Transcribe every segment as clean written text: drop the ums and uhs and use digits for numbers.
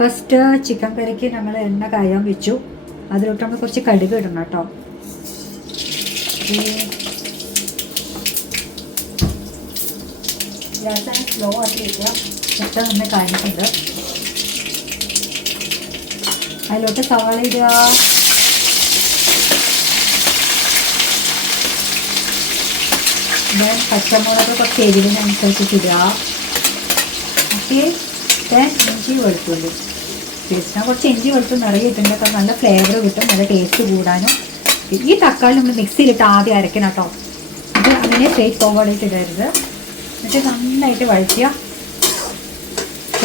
First chicken കറിക്ക് നമ്മൾ എണ്ണ കായാൻ വെച്ചു. അതിലോട്ട് നമ്മൾ കുറച്ച് കടുക് ഇടണം കേട്ടോ. ഗ്യാസ് സ്ലോ ആക്കി വയ്ക്കുക. പെട്ടെന്ന് നമ്മൾ കാണിക്കുന്നുണ്ട്. അതിലോട്ട് സവാള ഇടുക. ദെൻ പച്ചമുളക് കുറച്ച് എരിവിനനുസരിച്ചിട്ട് ഇടുക. ഓക്കെ. ദെൻ ഇഞ്ചി വെളുത്തുള്ളി പേസ്റ്റ്. ഞാൻ കുറച്ച് ഇഞ്ചി വെളുത്തുള്ളി നിറയിട്ടുണ്ട്. അപ്പോൾ നല്ല ഫ്ലേവർ കിട്ടും, നല്ല ടേസ്റ്റ് കൂടാനും. ഈ തക്കാളി നമ്മൾ മിക്സിയിലിട്ട് ആദ്യം അരക്കണം കേട്ടോ. ഇത് അങ്ങനെ സ്ട്രേറ്റ് ഫോർവേഡായിട്ട് ഇടരുത്. എന്നിട്ട് നന്നായിട്ട് വഴറ്റുക.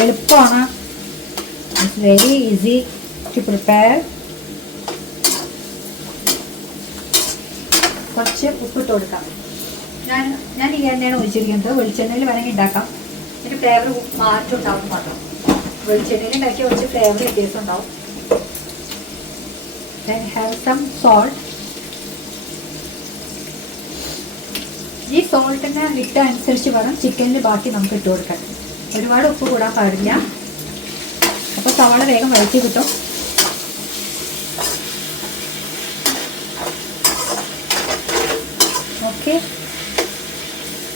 എളുപ്പമാണ്. It's very easy to prepare. കുറച്ച് ഉപ്പിട്ട് കൊടുക്കാം. ഞാൻ ഈ എണ്ണയാണ് ഒഴിച്ചിരിക്കുന്നത്. വെളിച്ചെണ്ണയിൽ വേണമെങ്കിൽ ഉണ്ടാക്കാം. ഇതിൻ്റെ ഫ്ലേവർ മാറ്റം ഉണ്ടാവും മാത്രം. വെളിച്ചെണ്ണയിൽ ഉണ്ടാക്കിയ കുറച്ച് ഫ്ലേവർ വ്യത്യാസം ഉണ്ടാവും. then have some salt. ഈ സോൾട്ടിനെ ഇട്ട അനുസരിച്ച് വേണം ചിക്കനിൽ ബാക്കി നമുക്ക് ഇട്ട് കൊടുക്കാൻ. ഒരുപാട് ഉപ്പ് കൂടാൻ പാടില്ല. അപ്പോൾ സവാള വേഗം വഴറ്റി കിട്ടും. ഓക്കെ.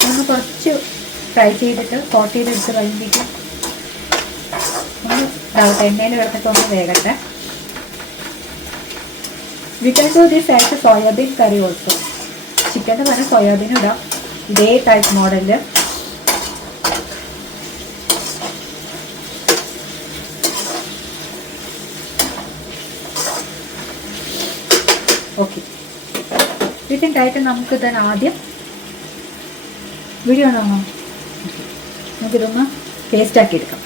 ഒന്ന് കുറച്ച് ഫ്രൈ ചെയ്തിട്ട് കോട്ട് ചെയ്തെടുത്ത് കഴിയുമ്പോഴേക്കും ഒന്ന് ഇതാവട്ടെ. എണ്ണയിൽ കിടന്നിട്ട് ഒന്ന് വേകട്ടെ. We can do this as a soybean curry also. ചിക്കൻ്റെ തന്നെ സോയാബീനും ഇടാം. ഇതേ ടൈപ്പ് മോഡലിൽ. ഓക്കെ. ഇതിൻ്റെതായിട്ട് നമുക്ക് തന്നെ ആദ്യം വീഡിയോ ആണോ നമുക്കിതൊന്ന് പേസ്റ്റാക്കി എടുക്കാം.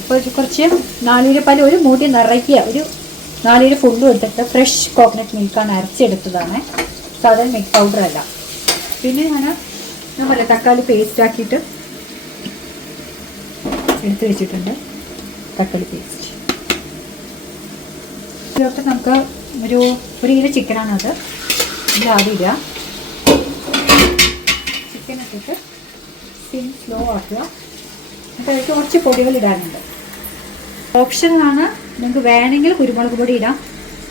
ഇപ്പോൾ കുറച്ച് നാളികേരപ്പാൽ ഒരു മൂടി നിറയ്ക്കുക. ഒരു നാളികേര ഫുള്ളും എടുത്തിട്ട് ഫ്രഷ് കോക്കനട്ട് മിൽക്കാണ് അരച്ചെടുത്തതാണ്, സാധാരണ മിൽക്ക് പൗഡർ അല്ല. പിന്നെ ഞാൻ പറയാം തക്കാളി പേസ്റ്റ് ആക്കിയിട്ട് എടുത്ത് വെച്ചിട്ടുണ്ട്. തക്കാളി പേസ്റ്റ് ഇതിലോട്ട് നമുക്ക് ഒരു കിലോ ചിക്കനാണത്. ഇതിലാദ്യം ഇടുക. ചിക്കൻ ഇട്ടിട്ട് സിം സ്ലോ ആക്കുക. എന്നിട്ട് അതിലേക്ക് കുറച്ച് പൊടികൾ ഇടാനുണ്ട്. ഓപ്ഷനാണ്. നിങ്ങൾക്ക് വേണമെങ്കിൽ കുരുമുളക് പൊടി ഇടാം.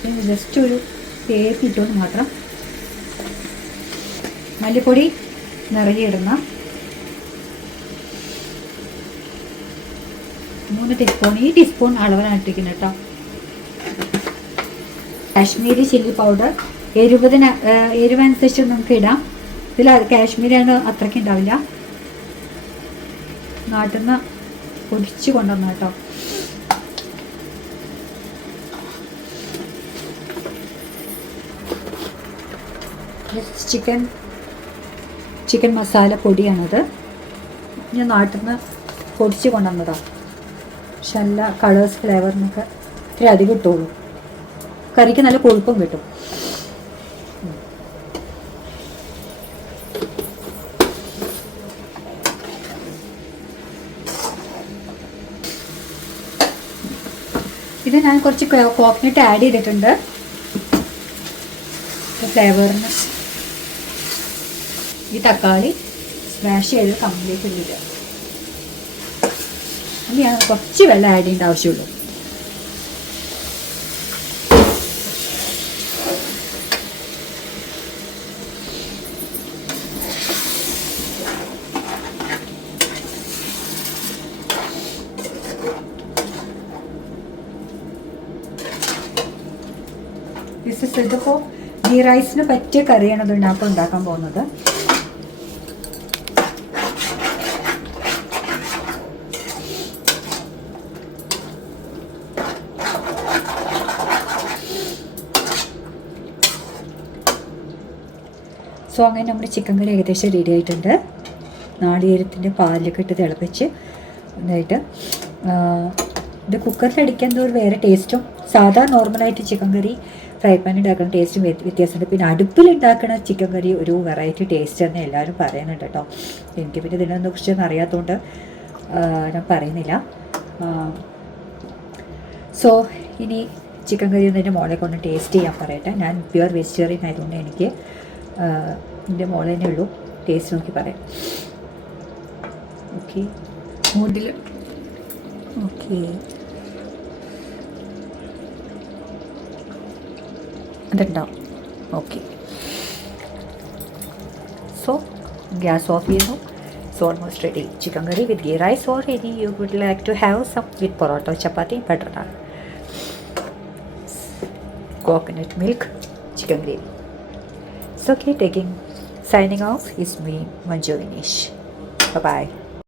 പിന്നെ ജസ്റ്റ് ഒരു ടേസ്റ്റ് ഇട്ടുകൊണ്ട് മാത്രം. മല്ലിപ്പൊടി നിറയെ ഇടണം. 3 ടീസ്പൂൺ. ഈ ടീസ്പൂൺ അളവിലാണ് ഇട്ടിരിക്കുന്നത് കേട്ടോ. കാശ്മീരി ചില്ലി പൗഡർ എരിവനുസരിച്ച് നമുക്ക് ഇടാം. ഇതിൽ കാശ്മീരിയാണ് അത്രയ്ക്ക് ഉണ്ടാവില്ല. നാട്ടിൽ നിന്ന് പൊടിച്ച് കൊണ്ടുവന്നു കേട്ടോ. ചിക്കൻ മസാല പൊടിയാണത്. ഞാൻ നാട്ടിൽ നിന്ന് പൊടിച്ച് കൊണ്ടുവന്നതാണ്. പക്ഷെ നല്ല കളേഴ്സ് ഫ്ലേവറിനൊക്കെ ഇത്തിരി അധികം ഇട്ടുള്ളൂ. കറിക്ക് നല്ല കൊഴുപ്പും കിട്ടും. ഇത് ഞാൻ കുറച്ച് കോക്കനട്ട് ആഡ് ചെയ്തിട്ടുണ്ട് ഫ്ലേവറിന്. ഈ തക്കാളി സ്മാഷ് ചെയ്ത് കംപ്ലീറ്റ് ഇടുക. അത് ഞാൻ കുറച്ച് വെള്ളം ആഡ് ചെയ്യേണ്ട ആവശ്യമുള്ളൂ. ഇതിപ്പോൾ ഗീ റൈസിന് പറ്റിയ കറിയാണ് ഇത് ഉണ്ടാക്കാൻ പോകുന്നത്. സോ അങ്ങനെ നമ്മുടെ ചിക്കൻ കറി ഏകദേശം റെഡി ആയിട്ടുണ്ട്. നാളികേരത്തിൻ്റെ പാലിലൊക്കെ ഇട്ട് തിളപ്പിച്ച് ഇതായിട്ട് ഇത് കുക്കറിലടിക്കാൻ ഒരു വേറെ ടേസ്റ്റും സാധാ നോർമലായിട്ട് ചിക്കൻ കറി ഫ്രൈ പാനിൽ ഉണ്ടാക്കുന്ന ടേസ്റ്റും വ്യത്യാസമുണ്ട്. പിന്നെ അടുപ്പിലുണ്ടാക്കുന്ന ചിക്കൻ കറി ഒരു വെറൈറ്റി ടേസ്റ്റ് എന്ന് എല്ലാവരും പറയുന്നുണ്ട് കേട്ടോ. എനിക്ക് പിന്നെ ഇതിനെ കുറിച്ചൊന്നും അറിയാത്തതുകൊണ്ട് ഞാൻ പറയുന്നില്ല. സോ ഇനി ചിക്കൻ കറി ഒന്ന് എൻ്റെ മോളെ കൊണ്ട് ടേസ്റ്റ് ചെയ്യാൻ പറയട്ടെ. ഞാൻ പ്യുവർ വെജിറ്റേറിയൻ ആയതുകൊണ്ട് എനിക്ക് എൻ്റെ മോളെ തന്നെ ഉള്ളൂ ടേസ്റ്റ് നോക്കി പറയാം. ഓക്കെ മൂഡിൽ ഓക്കെ അതുണ്ടാവും. ഓക്കെ, സോ ഗ്യാസ് ഓഫ് ചെയ്യുന്നു. So almost ready. Chicken curry with ghee rice or any you would like to have some with parotta chapati butter naan, coconut milk, chicken gravy. So okay, signing off is me, Manju Vinesh. Bye bye.